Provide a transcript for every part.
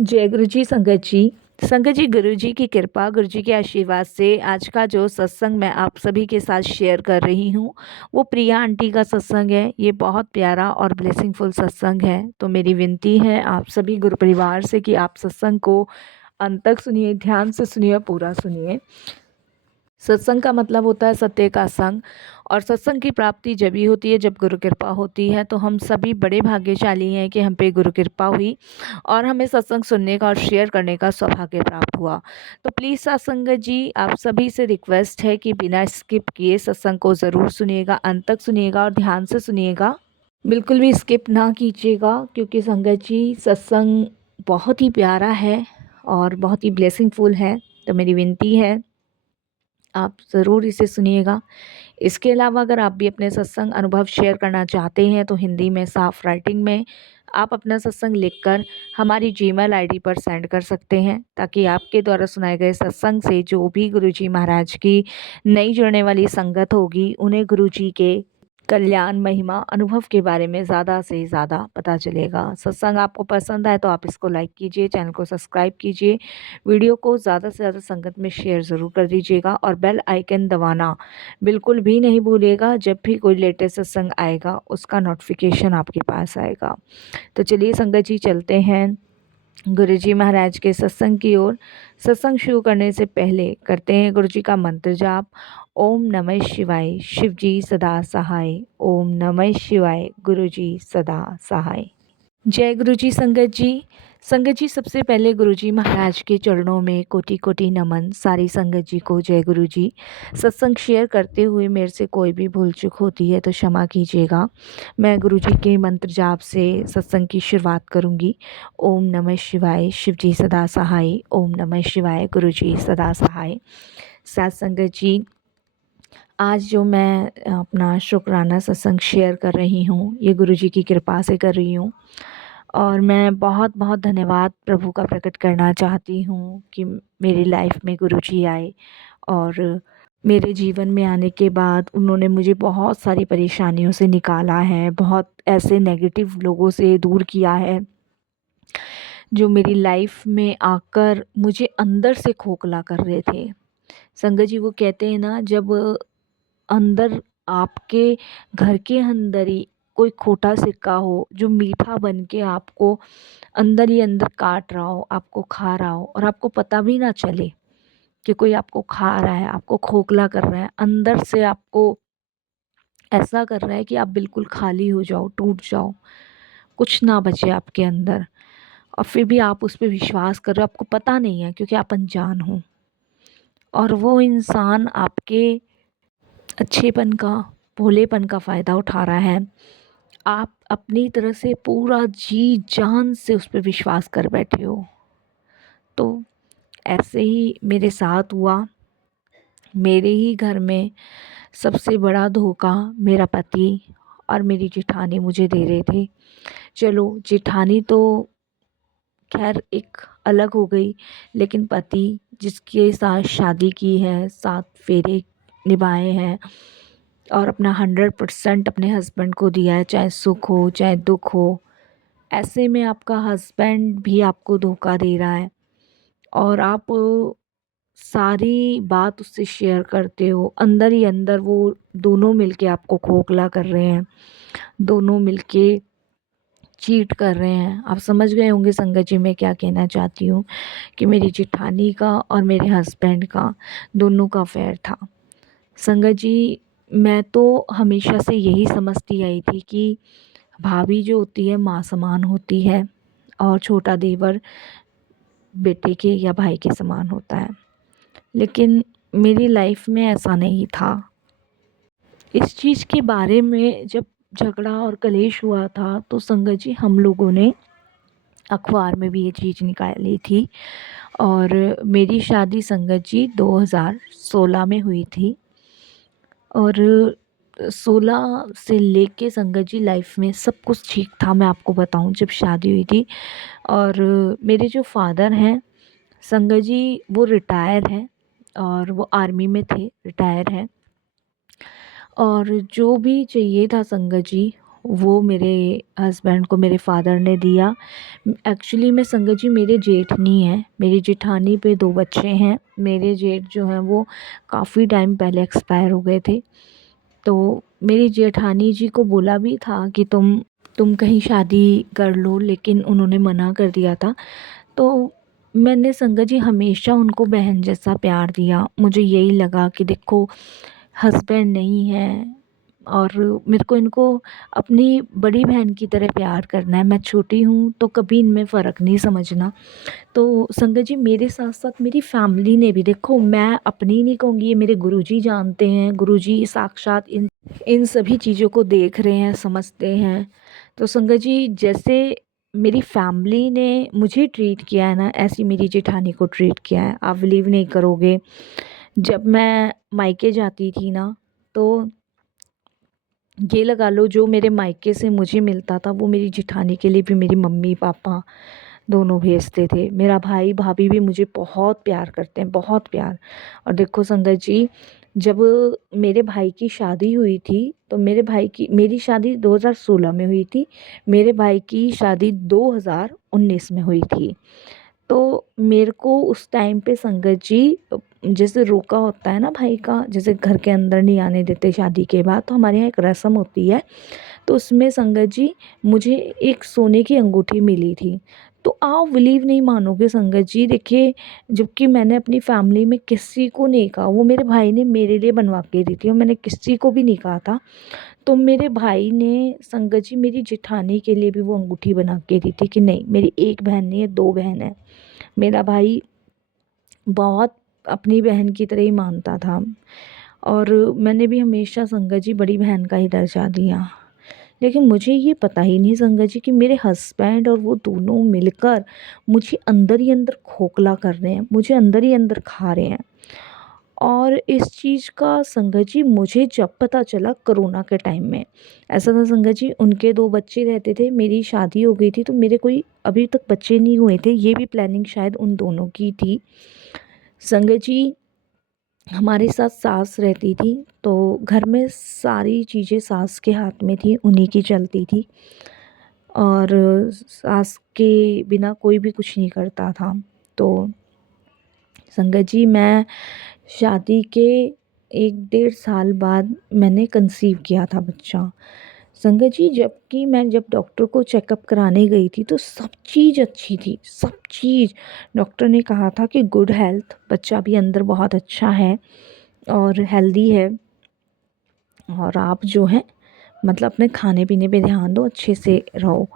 जय गुरु जी संगत जी। संगत जी, गुरु जी की कृपा, गुरु जी के आशीर्वाद से आज का जो सत्संग मैं आप सभी के साथ शेयर कर रही हूँ वो प्रिया आंटी का सत्संग है। ये बहुत प्यारा और ब्लेसिंगफुल सत्संग है। तो मेरी विनती है आप सभी गुरु परिवार से कि आप सत्संग को अंत तक सुनिए, ध्यान से सुनिए, पूरा सुनिए। सत्संग का मतलब होता है सत्य का संग, और सत्संग की प्राप्ति जब ही होती है जब गुरु कृपा होती है। तो हम सभी बड़े भाग्यशाली हैं कि हम पे गुरु कृपा हुई और हमें सत्संग सुनने का और शेयर करने का सौभाग्य प्राप्त हुआ। तो प्लीज़ सत्संग जी, आप सभी से रिक्वेस्ट है कि बिना स्किप किए सत्संग को ज़रूर सुनिएगा, अंत तक सुनिएगा और ध्यान से सुनिएगा। बिल्कुल भी स्किप ना कीजिएगा, क्योंकि संगत जी सत्संग बहुत ही प्यारा है और बहुत ही ब्लेसिंगफुल है। तो मेरी विनती है आप ज़रूर इसे सुनिएगा। इसके अलावा अगर आप भी अपने सत्संग अनुभव शेयर करना चाहते हैं तो हिंदी में साफ राइटिंग में आप अपना सत्संग लिखकर हमारी जीमेल आईडी पर सेंड कर सकते हैं, ताकि आपके द्वारा सुनाए गए सत्संग से जो भी गुरुजी महाराज की नई जुड़ने वाली संगत होगी उन्हें गुरुजी के कल्याण महिमा अनुभव के बारे में ज़्यादा से ज़्यादा पता चलेगा। सत्संग आपको पसंद आए तो आप इसको लाइक कीजिए, चैनल को सब्सक्राइब कीजिए, वीडियो को ज़्यादा से ज़्यादा संगत में शेयर ज़रूर कर दीजिएगा और बेल आइकन दबाना बिल्कुल भी नहीं भूलिएगा। जब भी कोई लेटेस्ट सत्संग आएगा उसका नोटिफिकेशन आपके पास आएगा। तो चलिए संगत जी, चलते हैं गुरुजी महाराज के सत्संग की ओर। सत्संग शुरू करने से पहले करते हैं गुरुजी का मंत्र जाप। ओम नमः शिवाय, शिव जी सदा सहाय। ओम नमः शिवाय, गुरुजी सदा सहाय। जय गुरुजी संगत जी। संगत जी, सबसे पहले गुरुजी महाराज के चरणों में कोटि कोटि नमन। सारी संगत जी को जय गुरुजी। सत्संग शेयर करते हुए मेरे से कोई भी भूल चूक होती है तो क्षमा कीजिएगा। मैं गुरुजी के मंत्र जाप से सत्संग की शुरुआत करूंगी। ओम नमः शिवाय, शिव जी सदा सहाय। ओम नमः शिवाय, गुरुजी सदा सहाय। साथ संगत जी, आज जो मैं अपना शुक्राना सत्संग शेयर कर रही हूँ ये गुरुजी की कृपा से कर रही हूँ, और मैं बहुत बहुत धन्यवाद प्रभु का प्रकट करना चाहती हूँ कि मेरी लाइफ में गुरुजी आए और मेरे जीवन में आने के बाद उन्होंने मुझे बहुत सारी परेशानियों से निकाला है, बहुत ऐसे नेगेटिव लोगों से दूर किया है जो मेरी लाइफ में आकर मुझे अंदर से खोखला कर रहे थे। संगत जी, वो कहते हैं ना, जब अंदर आपके घर के अंदर ही कोई खोटा सिक्का हो जो मीठा बन के आपको अंदर ही अंदर काट रहा हो, आपको खा रहा हो और आपको पता भी ना चले कि कोई आपको खा रहा है, आपको खोखला कर रहा है, अंदर से आपको ऐसा कर रहा है कि आप बिल्कुल खाली हो जाओ, टूट जाओ, कुछ ना बचे आपके अंदर, और फिर भी आप उस पर विश्वास कर रहे हो। आपको पता नहीं है क्योंकि आप अनजान हो, और वो इंसान आपके अच्छेपन का, भोलेपन का फ़ायदा उठा रहा है। आप अपनी तरह से पूरा जी जान से उस पर विश्वास कर बैठे हो। तो ऐसे ही मेरे साथ हुआ। मेरे ही घर में सबसे बड़ा धोखा मेरा पति और मेरी जेठानी मुझे दे रहे थे। चलो, जेठानी तो खैर एक अलग हो गई, लेकिन पति जिसके साथ शादी की है, 7 फेरे निभाए हैं और अपना 100% अपने हस्बैंड को दिया है, चाहे सुख हो चाहे दुख हो, ऐसे में आपका हस्बैंड भी आपको धोखा दे रहा है और आप सारी बात उससे शेयर करते हो, अंदर ही अंदर वो दोनों मिलके आपको खोखला कर रहे हैं, दोनों मिलके चीट कर रहे हैं। आप समझ गए होंगे संगत जी मैं क्या कहना चाहती हूँ, कि मेरी जेठानी का और मेरे हस्बैंड का दोनों का अफेयर था। संगत जी, मैं तो हमेशा से यही समझती आई थी कि भाभी जो होती है माँ समान होती है और छोटा देवर बेटे के या भाई के समान होता है, लेकिन मेरी लाइफ में ऐसा नहीं था। इस चीज़ के बारे में जब झगड़ा और कलेश हुआ था तो संगत जी हम लोगों ने अखबार में भी ये चीज़ निकाली थी, और मेरी शादी संगत जी 2016 में हुई थी, और 16 से लेके संगत जी लाइफ में सब कुछ ठीक था। मैं आपको बताऊं, जब शादी हुई थी, और मेरे जो फादर हैं संगत जी वो रिटायर हैं, और वो आर्मी में थे, रिटायर हैं, और जो भी चाहिए था संगत जी वो मेरे हस्बैंड को मेरे फादर ने दिया। एक्चुअली में संगत जी मेरे जेठनी हैं, मेरी जेठानी पे 2 बच्चे हैं। मेरे जेठ जो हैं वो काफ़ी टाइम पहले एक्सपायर हो गए थे। तो मेरी जेठानी जी को बोला भी था कि तुम कहीं शादी कर लो, लेकिन उन्होंने मना कर दिया था। तो मैंने संगत जी हमेशा उनको बहन जैसा प्यार दिया। मुझे यही लगा कि देखो हस्बैंड नहीं है और मेरे को इनको अपनी बड़ी बहन की तरह प्यार करना है। मैं छोटी हूँ तो कभी इनमें फ़र्क नहीं समझना। तो संगत जी मेरे साथ साथ मेरी फैमिली ने भी, देखो मैं अपनी नहीं कहूँगी, ये मेरे गुरुजी जानते हैं, गुरुजी साक्षात इन इन सभी चीज़ों को देख रहे हैं, समझते हैं। तो संगत जी जैसे मेरी फैमिली ने मुझे ट्रीट किया है ना, ऐसी मेरी जेठानी को ट्रीट किया है। आप बिलीव नहीं करोगे, जब मैं मायके जाती थी ना, तो ये लगा लो जो मेरे मायके से मुझे मिलता था वो मेरी जेठानी के लिए भी मेरी मम्मी पापा दोनों भेजते थे। मेरा भाई भाभी भी मुझे बहुत प्यार करते हैं, बहुत प्यार। और देखो संगत जी, जब मेरे भाई की शादी हुई थी, तो मेरी शादी 2016 में हुई थी, मेरे भाई की शादी 2019 में हुई थी। तो मेरे को उस टाइम पे संगत जी जैसे रोका होता है ना भाई का, जैसे घर के अंदर नहीं आने देते शादी के बाद, तो हमारे यहाँ एक रस्म होती है। तो उसमें संगत जी मुझे एक सोने की अंगूठी मिली थी। तो आप बिलीव नहीं मानोगे संगत जी, देखिए जबकि मैंने अपनी फैमिली में किसी को नहीं कहा, वो मेरे भाई ने मेरे लिए बनवा के दी थी और मैंने किसी को भी नहीं कहा था। तो मेरे भाई ने संगत जी मेरी जेठानी के लिए भी वो अंगूठी बना के दी थी कि नहीं मेरी एक बहन नहीं है, 2 बहन है। मेरा भाई बहुत अपनी बहन की तरह ही मानता था और मैंने भी हमेशा संगत जी बड़ी बहन का ही दर्जा दिया। लेकिन मुझे ये पता ही नहीं संगत जी कि मेरे हस्बैंड और वो दोनों मिलकर मुझे अंदर ही अंदर खोखला कर रहे हैं, मुझे अंदर ही अंदर खा रहे हैं। और इस चीज़ का संगत जी मुझे जब पता चला कोरोना के टाइम में, ऐसा था संगत जी उनके 2 बच्चे रहते थे, मेरी शादी हो गई थी, तो मेरे कोई अभी तक बच्चे नहीं हुए थे, ये भी प्लानिंग शायद उन दोनों की थी। संगत जी हमारे साथ सास रहती थी, तो घर में सारी चीज़ें सास के हाथ में थी, उन्हीं की चलती थी और सास के बिना कोई भी कुछ नहीं करता था। तो संगत जी मैं शादी के 1 डेढ़ साल बाद मैंने कंसीव किया था बच्चा। संगत जी जबकि मैं जब डॉक्टर को चेकअप कराने गई थी तो सब चीज़ अच्छी थी, सब चीज़। डॉक्टर ने कहा था कि गुड हेल्थ, बच्चा भी अंदर बहुत अच्छा है और हेल्दी है और आप जो है मतलब अपने खाने पीने पे ध्यान दो, अच्छे से रहो।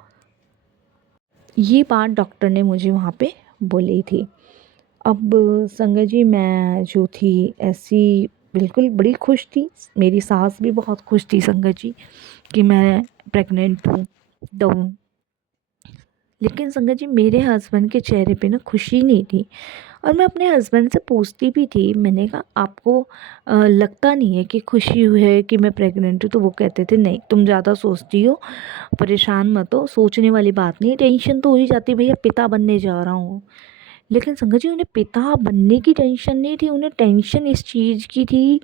ये बात डॉक्टर ने मुझे वहाँ पे बोली थी। अब संगत जी मैं जो थी ऐसी बिल्कुल बड़ी खुश थी, मेरी सास भी बहुत खुश थी संगत जी कि मैं प्रेग्नेंट हूँ। तो लेकिन संगत जी मेरे हस्बैंड के चेहरे पे ना खुशी नहीं थी और मैं अपने हस्बैंड से पूछती भी थी, मैंने कहा आपको लगता नहीं है कि खुशी हुई है कि मैं प्रेग्नेंट हूँ? तो वो कहते थे नहीं तुम ज़्यादा सोचती हो, परेशान मत हो, सोचने वाली बात नहीं है, टेंशन तो हो ही जाती है भैया पिता बनने जा रहा हूँ। लेकिन संगत जी उन्हें पिता बनने की टेंशन नहीं थी, उन्हें टेंशन इस चीज़ की थी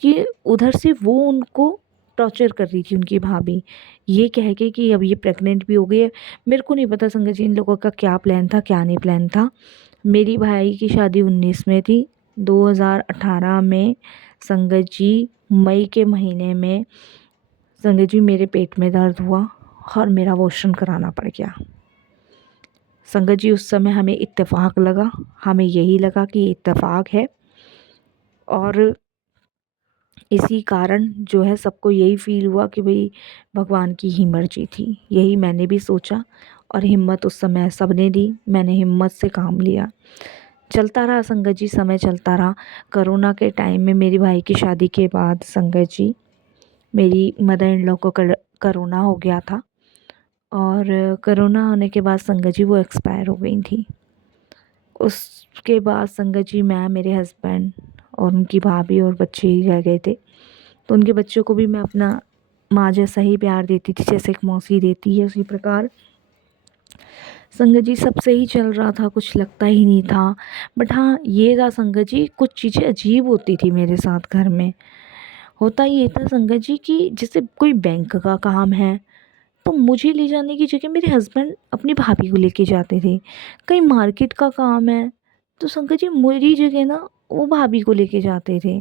कि उधर से वो उनको टॉर्चर कर रही थी उनकी भाभी, ये कह के कि अब ये प्रेग्नेंट भी हो गई है। मेरे को नहीं पता संगत जी इन लोगों का क्या प्लान था क्या नहीं प्लान था। मेरी भाई की शादी 19 में थी, 2018 में संगत जी मई के महीने में संगत जी मेरे पेट में दर्द हुआ और मेरा अबॉर्शन कराना पड़ गया। संगत जी उस समय हमें इत्तेफाक लगा, हमें यही लगा कि ये इत्तेफाक है और इसी कारण जो है सबको यही फ़ील हुआ कि भाई भगवान की ही मर्ज़ी थी। यही मैंने भी सोचा और हिम्मत उस समय सबने दी, मैंने हिम्मत से काम लिया। चलता रहा संगत जी, समय चलता रहा। कोरोना के टाइम में मेरी भाई की शादी के बाद संगत जी मेरी मदर इन लॉ को कोरोना हो गया था और कोरोना होने के बाद संगत जी वो एक्सपायर हो गई थी। उसके बाद संगत जी मैं, मेरे हस्बैंड और उनकी भाभी और बच्चे ही रह गए थे। तो उनके बच्चों को भी मैं अपना माँ जैसा ही प्यार देती थी, जैसे एक मौसी देती है उसी प्रकार। संगत जी सब सही चल रहा था, कुछ लगता ही नहीं था। बट हाँ ये था संगत जी कुछ चीज़ें अजीब होती थी मेरे साथ घर में। होता ये था संगत जी कि जैसे कोई बैंक का काम है तो मुझे ले जाने की जगह मेरे हस्बैंड अपनी भाभी को लेके जाते थे। कहीं मार्केट का काम है तो शंकर जी मेरी जगह ना वो भाभी को लेके जाते थे।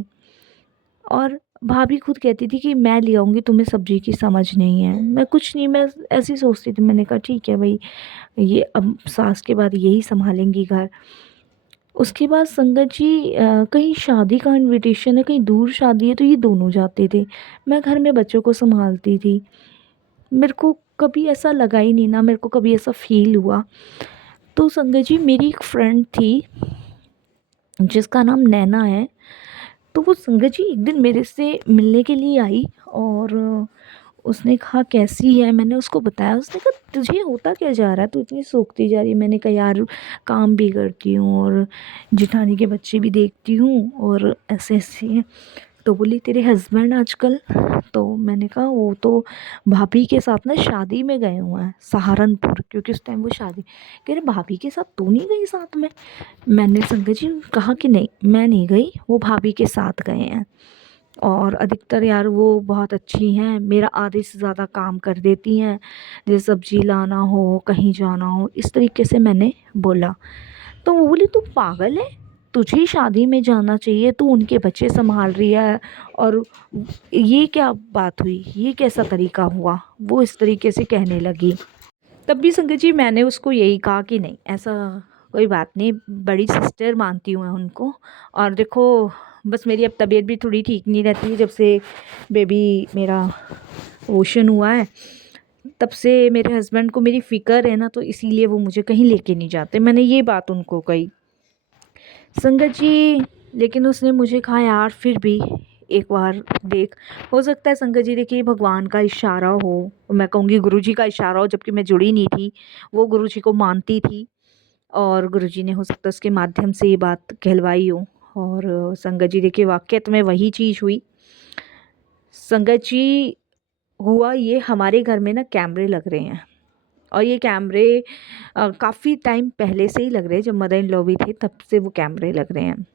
और भाभी खुद कहती थी कि मैं ले आऊँगी, तुम्हें सब्ज़ी की समझ नहीं है। मैं कुछ नहीं, मैं ऐसे ही सोचती थी। मैंने कहा ठीक है भई, ये अब सास के बाद यही सँभालेंगी घर। उसके बाद संगत जी कहीं शादी का इन्विटेशन है, कहीं दूर शादी है तो ये दोनों जाते थे। मैं घर में बच्चों को सँभालती थी। मेरे को कभी ऐसा लगा ही नहीं, ना मेरे को कभी ऐसा फ़ील हुआ। तो संगत जी मेरी एक फ्रेंड थी जिसका नाम नैना है। तो वो संगत जी एक दिन मेरे से मिलने के लिए आई और उसने कहा कैसी है? मैंने उसको बताया। उसने कहा तुझे होता क्या जा रहा है? तू इतनी सूखती जा रही है। मैंने कहा यार काम भी करती हूँ और जेठानी के बच्चे भी देखती हूँ और ऐसे-ऐसे है। तो बोली तेरे हस्बैंड आजकल? तो मैंने कहा वो तो भाभी के साथ ना शादी में गए हुए हैं सहारनपुर, क्योंकि उस टाइम वो शादी। कह रहे भाभी के साथ तू नहीं गई साथ में? मैंने संगत जी कहा कि नहीं मैं नहीं गई, वो भाभी के साथ गए हैं। और अधिकतर यार वो बहुत अच्छी हैं, मेरा आधे से ज़्यादा काम कर देती हैं। जैसे सब्ज़ी लाना हो, कहीं जाना हो, इस तरीके से मैंने बोला। तो वो बोली तू पागल है? तुझे शादी में जाना चाहिए, तू उनके बच्चे सँभाल रही है और ये क्या बात हुई? ये कैसा तरीका हुआ? वो इस तरीके से कहने लगी। तब भी संगत जी मैंने उसको यही कहा कि नहीं ऐसा कोई बात नहीं, बड़ी सिस्टर मानती हूँ मैं उनको। और देखो बस मेरी अब तबीयत भी थोड़ी ठीक नहीं रहती, जब से बेबी मेरा अबॉर्शन हुआ है तब से मेरे हस्बैंड को मेरी फ़िक्र है ना, तो इसीलिए वो मुझे कहीं लेके नहीं जाते। मैंने ये बात उनको कही संगत जी। लेकिन उसने मुझे कहा यार फिर भी एक बार देख, हो सकता है संगत जी देखिए भगवान का इशारा हो, मैं कहूँगी गुरुजी का इशारा हो, जबकि मैं जुड़ी नहीं थी, वो गुरुजी को मानती थी और गुरुजी ने हो सकता है उसके माध्यम से ये बात कहलवाई हो। और संगत जी देखिए वाक़ई में वही चीज़ हुई। संगत जी हुआ ये, हमारे घर में ना कैमरे लग रहे हैं और ये कैमरे काफ़ी टाइम पहले से ही लग रहे हैं, जब मदर इन लॉ भी थे तब से वो कैमरे लग रहे हैं।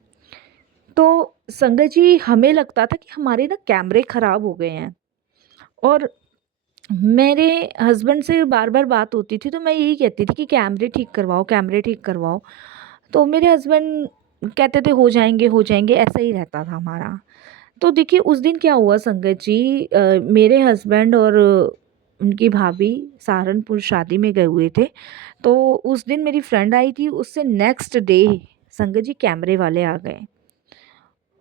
तो संगत जी हमें लगता था कि हमारे ना कैमरे ख़राब हो गए हैं और मेरे हस्बैंड से बार-बार बात होती थी तो मैं यही कहती थी कि कैमरे ठीक करवाओ, कैमरे ठीक करवाओ। तो मेरे हस्बैंड कहते थे हो जाएँगे, ऐसा ही रहता था हमारा। तो देखिए उस दिन क्या हुआ संगत जी, मेरे हस्बैंड और उनकी भाभी सहारनपुर शादी में गए हुए थे। तो उस दिन मेरी फ्रेंड आई थी, उससे नेक्स्ट डे संगत जी कैमरे वाले आ गए।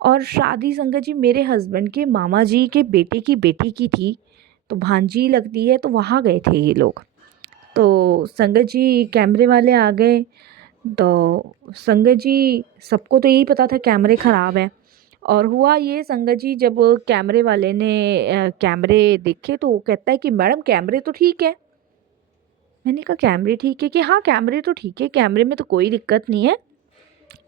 और शादी संगत जी मेरे हस्बैंड के मामा जी के बेटे की बेटी की थी, तो भांजी लगती है, तो वहाँ गए थे ये लोग। तो संगत जी कैमरे वाले आ गए, तो संगत जी सबको तो यही पता था कैमरे ख़राब हैं। और हुआ ये संगत जी, जब कैमरे वाले ने कैमरे देखे तो वो कहता है कि मैडम कैमरे तो ठीक है। मैंने कहा कैमरे ठीक है? कि हाँ कैमरे तो ठीक है, कैमरे में तो कोई दिक्कत नहीं है।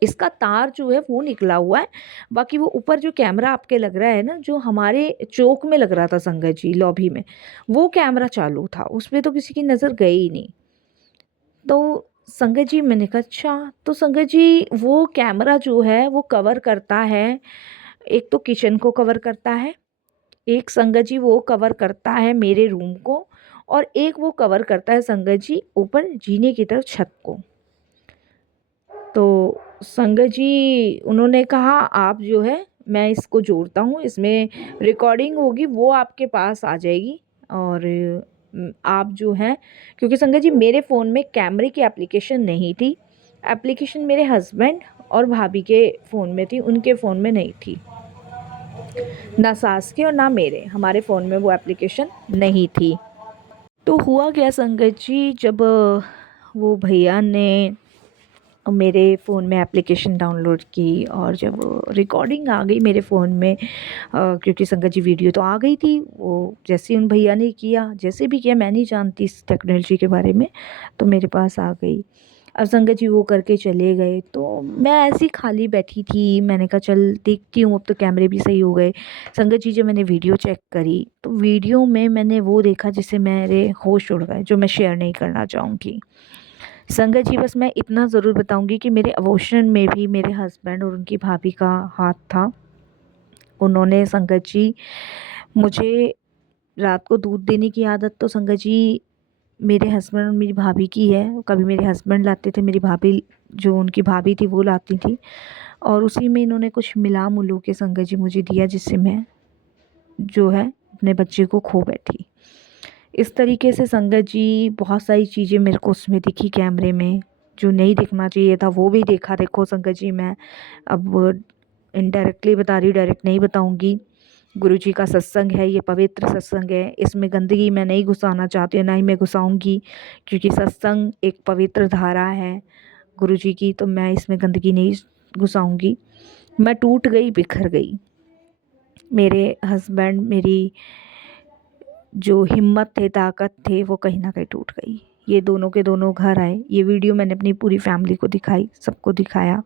इसका तार जो है वो निकला हुआ है, बाकी वो ऊपर जो कैमरा आपके लग रहा है ना, जो हमारे चौक में लग रहा था संगत जी लॉबी में, वो कैमरा चालू था, उसपे तो किसी की नज़र गई ही नहीं। तो संगत जी मैंने कहा अच्छा, तो संगत जी वो कैमरा जो है वो कवर करता है, एक तो किचन को कवर करता है, एक संगत जी वो कवर करता है मेरे रूम को और एक वो कवर करता है संगत जी ऊपर जीने की तरफ छत को। तो संगत जी उन्होंने कहा आप जो है मैं इसको जोड़ता हूँ, इसमें रिकॉर्डिंग होगी वो आपके पास आ जाएगी। और आप जो हैं, क्योंकि संगत जी मेरे फ़ोन में कैमरे की एप्लीकेशन नहीं थी, एप्लीकेशन मेरे हस्बैंड और भाभी के फ़ोन में थी, उनके फ़ोन में नहीं थी। ना सास के और ना मेरे, हमारे फ़ोन में वो एप्लीकेशन नहीं थी। तो हुआ क्या संगत जी, जब वो भैया ने मेरे फ़ोन में एप्लीकेशन डाउनलोड की और जब रिकॉर्डिंग आ गई मेरे फ़ोन में, क्योंकि संगत जी वीडियो तो आ गई थी, वो जैसे ही उन भैया ने किया, जैसे भी किया, मैं नहीं जानती इस टेक्नोलॉजी के बारे में, तो मेरे पास आ गई। अब संगत जी वो करके चले गए, तो मैं ऐसे ही खाली बैठी थी, मैंने कहा चल देखती हूँ, अब तो कैमरे भी सही हो गए। संगत जी जब मैंने वीडियो चेक करी तो वीडियो में मैंने वो देखा जिससे मेरे होश उड़ गए, जो मैं शेयर नहीं करना चाहूँगी। संगत जी बस मैं इतना ज़रूर बताऊंगी कि मेरे अबॉर्शन में भी मेरे हस्बैंड और उनकी भाभी का हाथ था। उन्होंने संगत जी मुझे रात को दूध देने की आदत तो संगत जी मेरे हस्बैंड और मेरी भाभी की है। कभी मेरे हस्बैंड लाते थे, मेरी भाभी जो उनकी भाभी थी वो लाती थी, और उसी में इन्होंने कुछ मिला मुलू के संगत जी मुझे दिया, जिससे मैं जो है अपने बच्चे को खो बैठी। इस तरीके से संगत जी बहुत सारी चीज़ें मेरे को उसमें दिखी कैमरे में, जो नहीं दिखना चाहिए था वो भी देखा। देखो संगत जी, मैं अब इनडायरेक्टली बता रही हूँ, डायरेक्ट नहीं बताऊँगी। गुरुजी का सत्संग है, ये पवित्र सत्संग है, इसमें गंदगी मैं नहीं घुसाना चाहती हूँ, ना ही मैं घुसाऊँगी, क्योंकि सत्संग एक पवित्र धारा है गुरुजी की, तो मैं इसमें गंदगी नहीं घुसाऊँगी। मैं टूट गई, बिखर गई। मेरे हस्बैंड, मेरी जो हिम्मत थे, ताकत थे, वो कहीं ना कहीं टूट गई। ये दोनों के दोनों घर आए। ये वीडियो मैंने अपनी पूरी फैमिली को दिखाई, सबको दिखाया।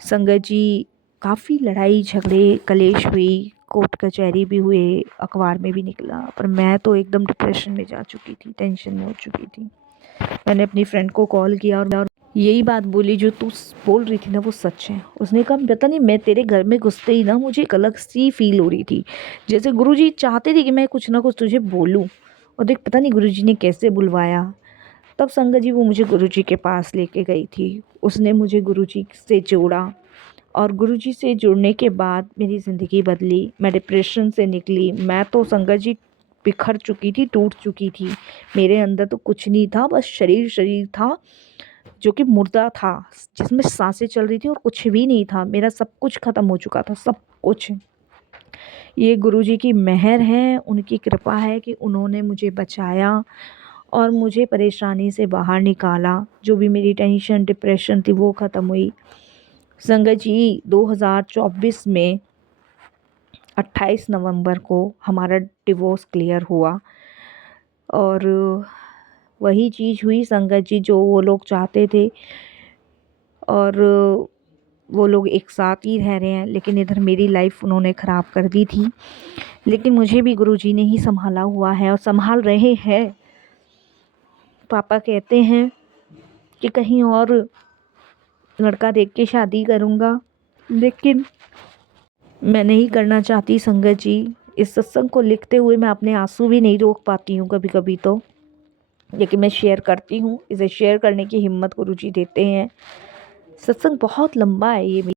संगत जी काफ़ी लड़ाई झगड़े कलेश हुई, कोर्ट कचहरी भी हुए, अखबार में भी निकला, पर मैं तो एकदम डिप्रेशन में जा चुकी थी, टेंशन में हो चुकी थी। मैंने अपनी फ्रेंड को कॉल किया और यही बात बोली, जो तू बोल रही थी ना वो सच है। उसने कहा पता नहीं, मैं तेरे घर में घुसते ही ना मुझे एक अलग सी फील हो रही थी, जैसे गुरुजी चाहते थे कि मैं कुछ ना कुछ तुझे बोलूं, और देख पता नहीं गुरुजी ने कैसे बुलवाया। तब संगत जी वो मुझे गुरुजी के पास लेके गई थी, उसने मुझे गुरुजी से जोड़ा, और गुरुजी से जुड़ने के बाद मेरी ज़िंदगी बदली। मैं डिप्रेशन से निकली। मैं तो संगत जी बिखर चुकी थी, टूट चुकी थी। मेरे अंदर तो कुछ नहीं था, बस शरीर था जो कि मुर्दा था, जिसमें सांसें चल रही थी और कुछ भी नहीं था। मेरा सब कुछ ख़त्म हो चुका था, सब कुछ। ये गुरुजी की मेहर है, उनकी कृपा है कि उन्होंने मुझे बचाया और मुझे परेशानी से बाहर निकाला। जो भी मेरी टेंशन डिप्रेशन थी वो ख़त्म हुई। संगत जी 2024 में 28 नवंबर को हमारा डिवोर्स क्लियर हुआ, और वही चीज़ हुई संगत जी जो वो लोग चाहते थे, और वो लोग एक साथ ही रह रहे हैं, लेकिन इधर मेरी लाइफ उन्होंने ख़राब कर दी थी। लेकिन मुझे भी गुरुजी ने ही संभाला हुआ है और संभाल रहे हैं। पापा कहते हैं कि कहीं और लड़का देख के शादी करूँगा, लेकिन मैं नहीं करना चाहती संगत जी। इस सत्संग को लिखते हुए मैं अपने आंसू भी नहीं रोक पाती हूँ कभी कभी तो, लेकिन मैं शेयर करती हूँ। इसे शेयर करने की हिम्मत गुरुजी देते हैं। सत्संग बहुत लंबा है ये।